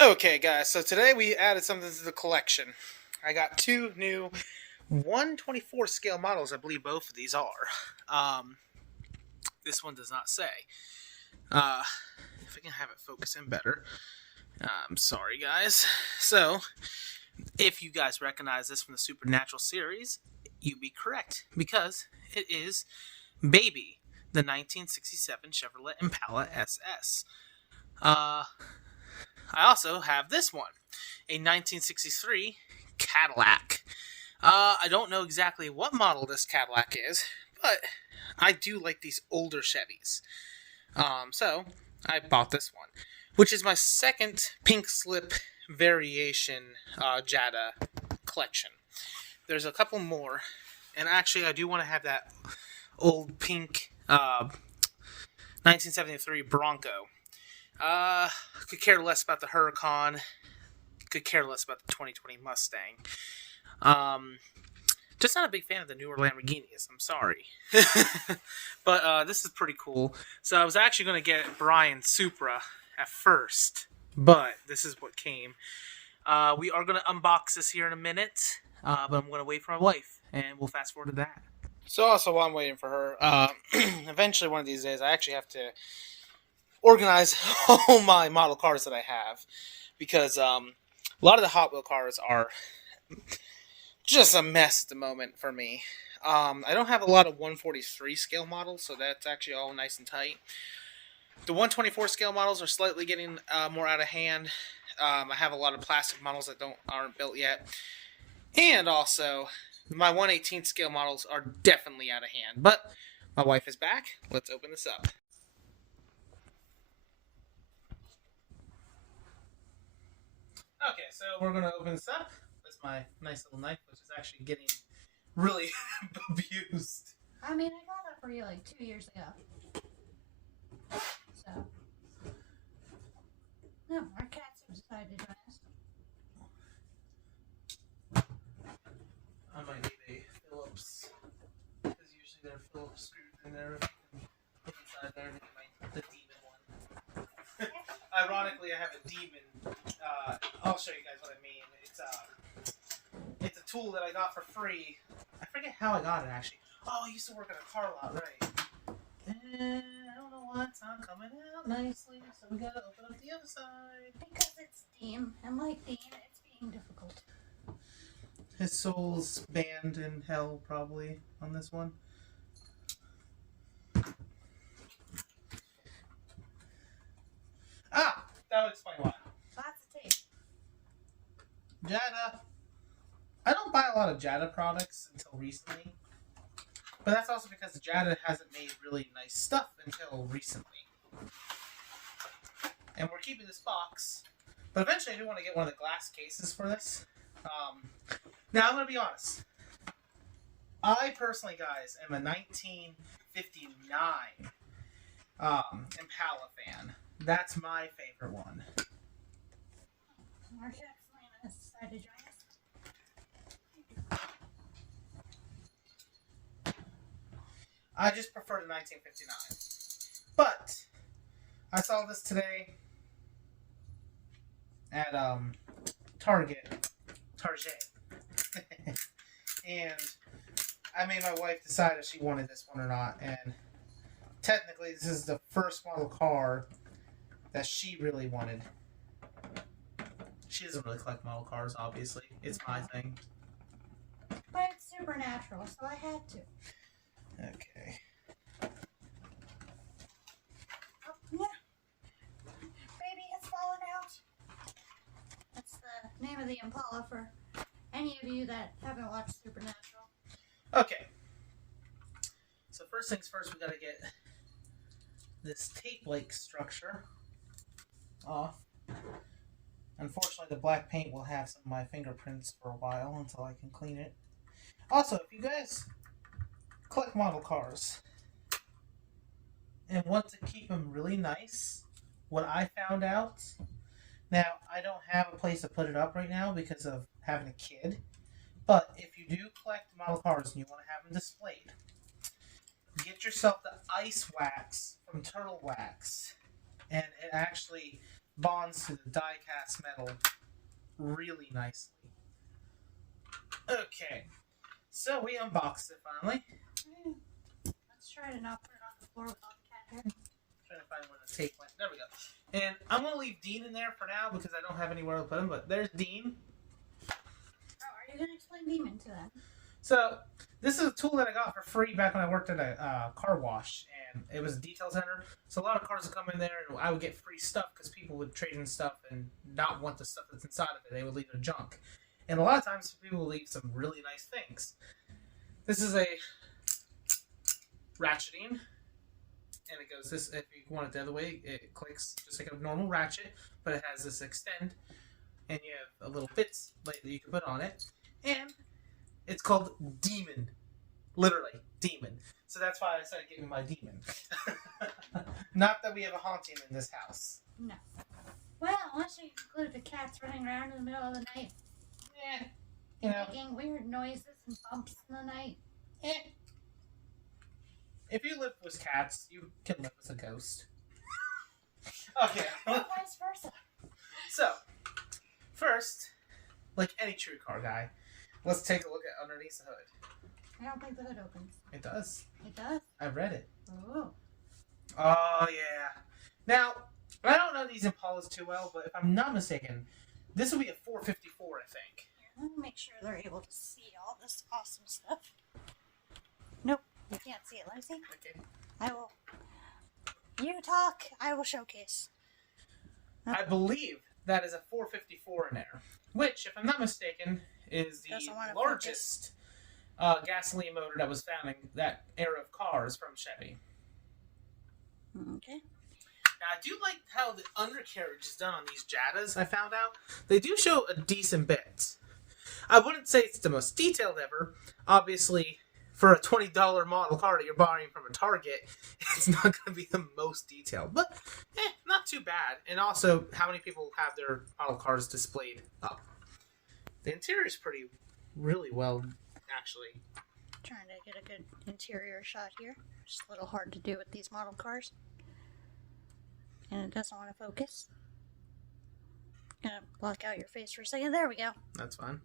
Okay, guys, so today we added something to the collection. I got two new 124 scale models, I believe both of these are. Um, this one does not say. Uh, if I can have it focus in better. I'm sorry, guys. So, if you guys recognize this from the Supernatural series, you'd be correct, because it is Baby, the 1967 Chevrolet Impala SS. Uh, I also have this one, a 1963 Cadillac. I don't know exactly what model this Cadillac is, but I do like these older Chevys. So I bought this one, which is my second pink slip variation Jada collection. There's a couple more, and actually I do want to have that old pink 1973 Bronco. Could care less about the Huracan. Could care less about the 2020 Mustang. Um, just not a big fan of the newer Lamborghinis. I'm sorry, but this is pretty cool. So I was actually going to get Brian's Supra at first, but this is what came. We are going to unbox this here in a minute, but I'm going to wait for my wife, and we'll fast forward to that. So also while I'm waiting for her, eventually one of these days I actually have to organize all my model cars that I have, because a lot of the Hot Wheel cars are just a mess at the moment for me. I don't have a lot of 143 scale models, so that's actually all nice and tight. The 124 scale models are slightly getting more out of hand. I have a lot of plastic models that aren't built yet, and also my 118 scale models are definitely out of hand. But my wife is back. Let's open this up. Okay, so we're gonna open this up. That's my nice little knife, which is actually getting really abused. I mean, I got that for you like 2 years ago. So, no, our cats have decided to join us. I might need a Phillips, because usually there are Phillips screws in there. Put inside there, the demon one. Ironically, I have a demon. I'll show you guys what I mean. It's a tool that I got for free. I forget how I got it actually. Oh, I used to work at a car lot, right? And I don't know why it's not coming out nicely, so we gotta open up the other side. Because it's Dean, and like Dean, it's being difficult. His soul's banned in hell, probably, on this one. Ah! That would explain why. Lots of tape. Jada. I don't buy a lot of Jada products until recently. But that's also because Jada hasn't made really nice stuff until recently. And we're keeping this box. But eventually I do want to get one of the glass cases for this. Now, I'm going to be honest. I personally, guys, am a 1959 Impala fan. That's my favorite one. Our cat Selena has decided to join us. I just prefer the 1959. But I saw this today at Target. And I made my wife decide if she wanted this one or not. And technically, this is the first model car that she really wanted. She doesn't really collect model cars, obviously. It's my thing. But it's supernatural, so I had to. Okay. Oh, yeah. Baby, it's falling out. That's the name of the Impala for any of you that haven't watched Supernatural. Okay. So first things first, we gotta get this tape-like structure off. Unfortunately, the black paint will have some of my fingerprints for a while until I can clean it. Also, if you guys collect model cars and want to keep them really nice, what I found out, now I don't have a place to put it up right now because of having a kid, but if you do collect model cars and you want to have them displayed, get yourself the ice wax from Turtle Wax, and it actually bonds to the die-cast metal really nicely. Okay, so we unboxed it finally. Let's try to not put it on the floor with all the cat hair. Trying to find where the tape went. There we go. And I'm going to leave Dean in there for now because I don't have anywhere to put him, but there's Dean. Oh, are you going to explain Demon to them? So, this is a tool that I got for free back when I worked at a car wash, and it was a detail center. So a lot of cars would come in there, and I would get free stuff because people would trade in stuff and not want the stuff that's inside of it. They would leave their junk. And a lot of times, people will leave some really nice things. This is a ratcheting, and it goes this. If you want it the other way, it clicks just like a normal ratchet, but it has this extend, and you have a little bits that you can put on it, and it's called Demon. Literally, Demon. So that's why I started getting my Demon. Not that we have a haunting in this house. No. Well, unless you include the cats running around in the middle of the night. Yeah. You know. Making weird noises and bumps in the night. Eh. If you live with cats, you can live with a ghost. Okay. Or vice versa. So, first, like any true car guy, let's take a look at underneath the hood. I don't think the hood opens. It does. It does? I've read it. Oh. Oh, yeah. Now, I don't know these Impalas too well, but if I'm not mistaken, this will be a 454, I think. Let me make sure they're able to see all this awesome stuff. Nope, you can't see it. Let me see. Okay. I will. You talk, I will showcase. I believe that is a 454 in there, which, if I'm not mistaken, is the largest gasoline motor that was found in that era of cars from Chevy. Okay. Now, I do like how the undercarriage is done on these Jadas, I found out. They do show a decent bit. I wouldn't say it's the most detailed ever. Obviously, for a $20 model car that you're buying from a Target, it's not going to be the most detailed. But, not too bad. And also, how many people have their model cars displayed up? The interior is really well, actually. Trying to get a good interior shot here. Just a little hard to do with these model cars. And it doesn't want to focus. Gonna block out your face for a second. There we go. That's fine.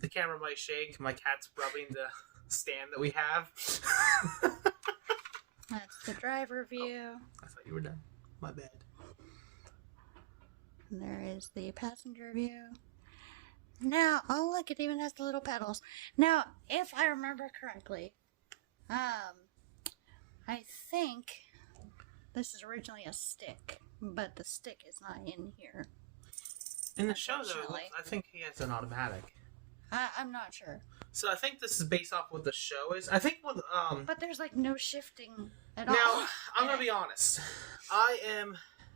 The camera might shake. My cat's rubbing the stand that we have. That's the driver view. Oh, I thought you were done. My bad. And there is the passenger view. Now, oh look, it even has the little pedals. Now, if I remember correctly, I think this is originally a stick, but the stick is not in here. In the show, though, I think he has an automatic. I'm not sure. So I think this is based off what the show is. I think with But there's like no shifting at all. Now, I'm gonna be honest.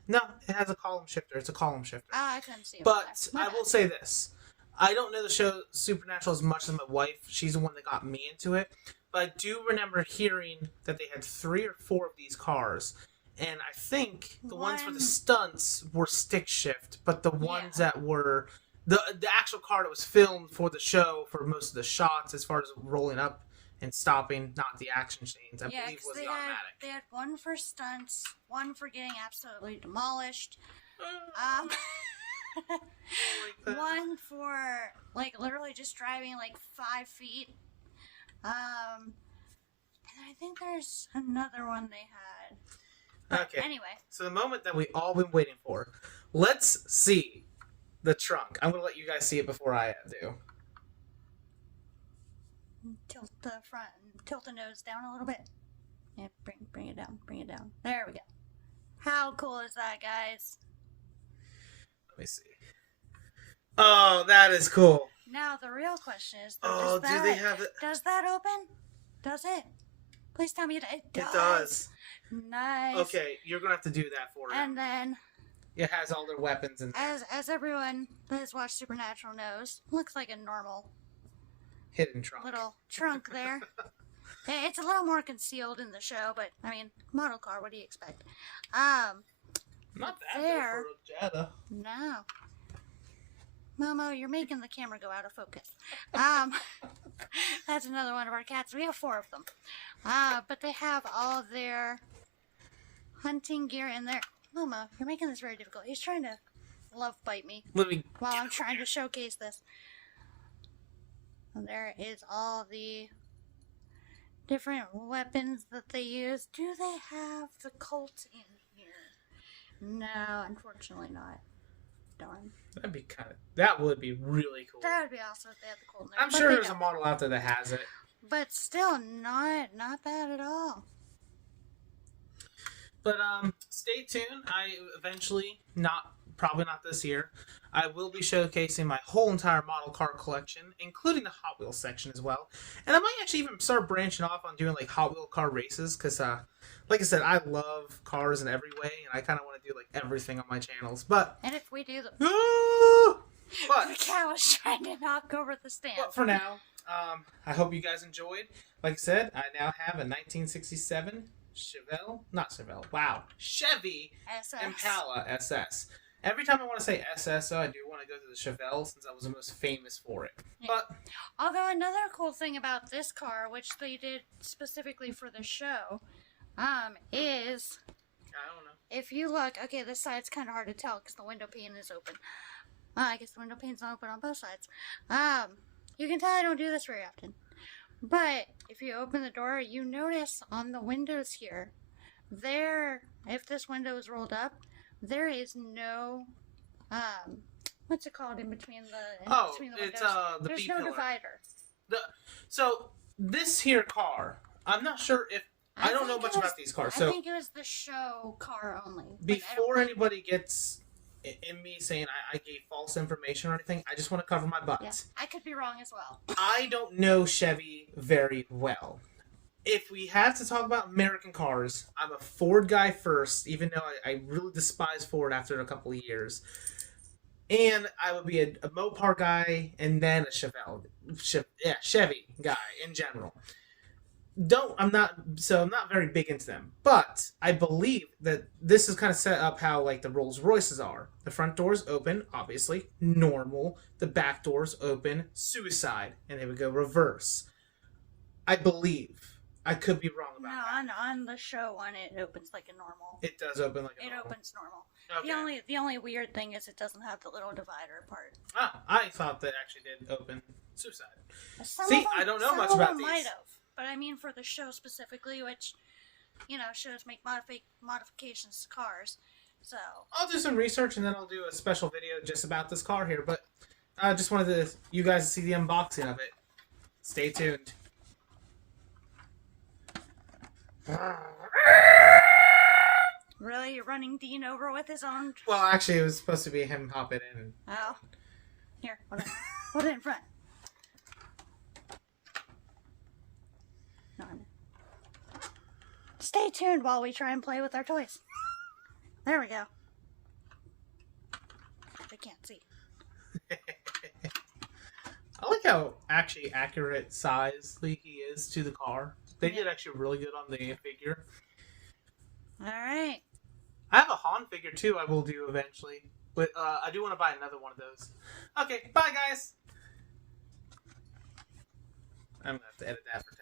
No, it has a column shifter. It's a column shifter. I couldn't see it. But I will say this. I don't know the show Supernatural as much as my wife. She's the one that got me into it. But I do remember hearing that they had 3 or 4 of these cars. And I think the ones for the stunts were stick shift. But the ones that were... The actual car that was filmed for the show, for most of the shots, as far as rolling up and stopping, not the action scenes, I believe was the automatic. They had one for stunts, one for getting absolutely demolished. One for, like, literally just driving, like, 5 feet. And I think there's another one they had. But okay. Anyway. So the moment that we all been waiting for. Let's see the trunk. I'm going to let you guys see it before I do. Tilt the front, tilt the nose down a little bit. Yeah, bring it down, bring it down. There we go. How cool is that, guys? Let me see. Oh, that is cool. Now, the real question is, do they have it? Does that open? Does it? Please tell me it does. It does. Nice. Okay, you're going to have to do that for And them. then, It has all their weapons and as everyone that has watched Supernatural knows, looks like a normal hidden trunk. little trunk there. It's a little more concealed in the show, but, I mean, model car, what do you expect? Not that there. bad for a Jada. No. Momo, you're making the camera go out of focus. That's another one of our cats. We have 4 of them. But they have all of their hunting gear in there. Momo, you're making this very difficult. He's trying to love bite me while I'm trying to showcase this. And there is all the different weapons that they use. Do they have the Colt in here? No, unfortunately not. Darn. That would be really cool. That would be awesome if they had the Colt in there. I'm sure there's a model out there that has it. But still, not bad at all. But stay tuned. I eventually, probably not this year, I will be showcasing my whole entire model car collection, including the Hot Wheels section as well. And I might actually even start branching off on doing like Hot Wheel car races, because like I said, I love cars in every way, and I kind of want to do like everything on my channels. But and if we do the but cat was trying to knock over the stand. But for now, I hope you guys enjoyed. Like I said, I now have a 1967 Chevy SS. Impala SS. Every time I want to say SS, though, I do want to go to the Chevelle since I was the most famous for it. Yeah. But although another cool thing about this car, which they did specifically for the show, is I don't know. If you look, okay, this side's kind of hard to tell because the window pane is open. I guess the window pane's not open on both sides. You can tell I don't do this very often. But if you open the door, you notice on the windows here, if this window is rolled up, there is no, what's it called in between the windows? It's the There's B no pillar. divider. So this here car, I'm not sure if I don't know much about these cars. So I think it was the show car only. Before anybody gets in me saying I gave false information or anything, I just want to cover my butt. Yeah, I could be wrong as well. I don't know Chevy very well. If we have to talk about American cars, I'm a Ford guy first, even though I really despise Ford after a couple of years. And I would be a Mopar guy and then a Chevy guy in general. I'm not very big into them, but I believe that this is kind of set up how like the Rolls Royces are. The front doors open, obviously, normal. The back doors open, suicide, and they would go reverse. I believe. I could be wrong about that. No, on the show one, it opens like a normal. It does open like a normal. It opens normal. Okay. The only weird thing is it doesn't have the little divider part. I thought that actually did open suicide. See, I don't know much about these. Might have. But I mean, for the show specifically, which, shows make modifications to cars. So I'll do some research and then I'll do a special video just about this car here. But I just wanted you guys to see the unboxing of it. Stay tuned. Really? You're running Dean over with his own... Well, actually, it was supposed to be him hopping in. Oh. Here, hold it in front. Stay tuned while we try and play with our toys. There we go. They can't see. I like how actually accurate sizely he is to the car. They did actually really good on the figure. Alright. I have a Han figure too I will do eventually. But I do want to buy another one of those. Okay, bye guys! I'm going to have to edit that for